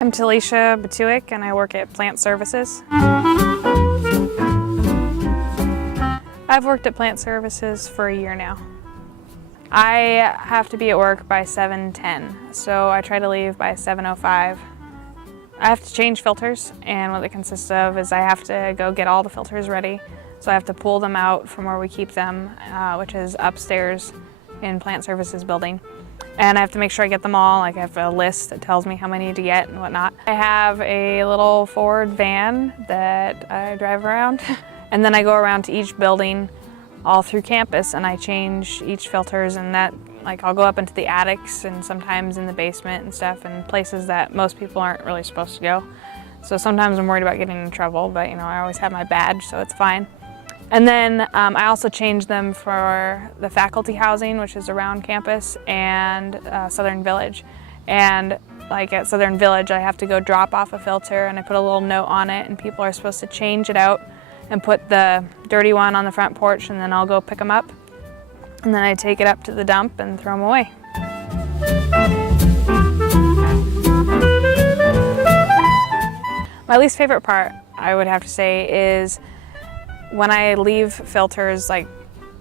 I'm Talisha Batuick and I work at Plant Services. I've worked at Plant Services for a year now. I have to be at work by 7:10, so I try to leave by 7:05. I have to change filters, and what it consists of is I have to go get all the filters ready. So I have to pull them out from where we keep them, which is upstairs in Plant Services building. And I have to make sure I get them all. Like, I have a list that tells me how many to get and whatnot. I have a little Ford van that I drive around. And then I go around to each building all through campus and I change each filters, and that, like, I'll go up into the attics and sometimes in the basement and stuff, and places that most people aren't really supposed to go. So sometimes I'm worried about getting in trouble, but I always have my badge, so it's fine. And then I also change them for the faculty housing, which is around campus, and Southern Village. And like at Southern Village, I have to go drop off a filter and I put a little note on it, and people are supposed to change it out and put the dirty one on the front porch, and then I'll go pick them up. And then I take it up to the dump and throw them away. My least favorite part, I would have to say, is when I leave filters, like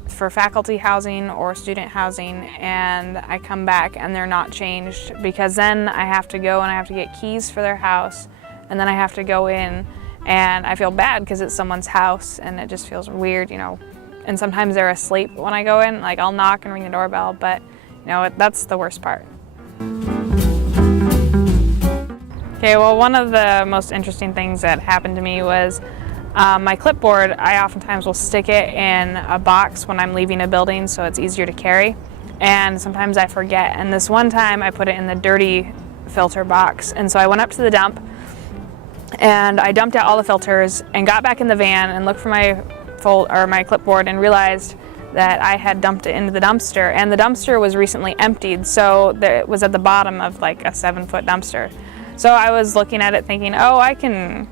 for faculty housing or student housing, and I come back and they're not changed, because then I have to go and I have to get keys for their house, and then I have to go in, and I feel bad because it's someone's house and it just feels weird, and sometimes they're asleep when I go in. Like, I'll knock and ring the doorbell, but that's the worst part. Okay, well, one of the most interesting things that happened to me was my clipboard. I oftentimes will stick it in a box when I'm leaving a building so it's easier to carry, and sometimes I forget. And this one time I put it in the dirty filter box, and so I went up to the dump and I dumped out all the filters and got back in the van and looked for my clipboard and realized that I had dumped it into the dumpster, and the dumpster was recently emptied, so it was at the bottom of like a 7-foot dumpster. So I was looking at it thinking, oh, I can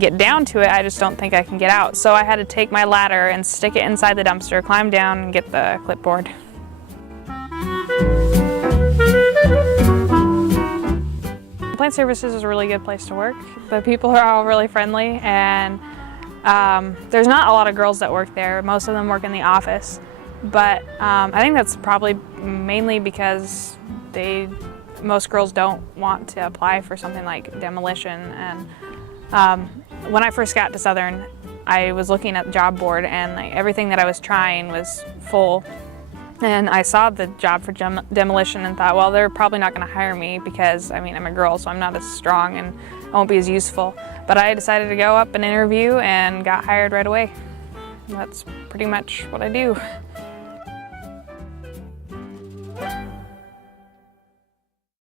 get down to it, I just don't think I can get out. So I had to take my ladder and stick it inside the dumpster, climb down, and get the clipboard. Plant Services is a really good place to work. The people are all really friendly, and there's not a lot of girls that work there. Most of them work in the office, but I think that's probably mainly because most girls don't want to apply for something like demolition. And when I first got to Southern, I was looking at the job board, and everything that I was trying was full. And I saw the job for demolition and thought, well, they're probably not going to hire me because, I'm a girl, so I'm not as strong and I won't be as useful. But I decided to go up and interview and got hired right away. That's pretty much what I do.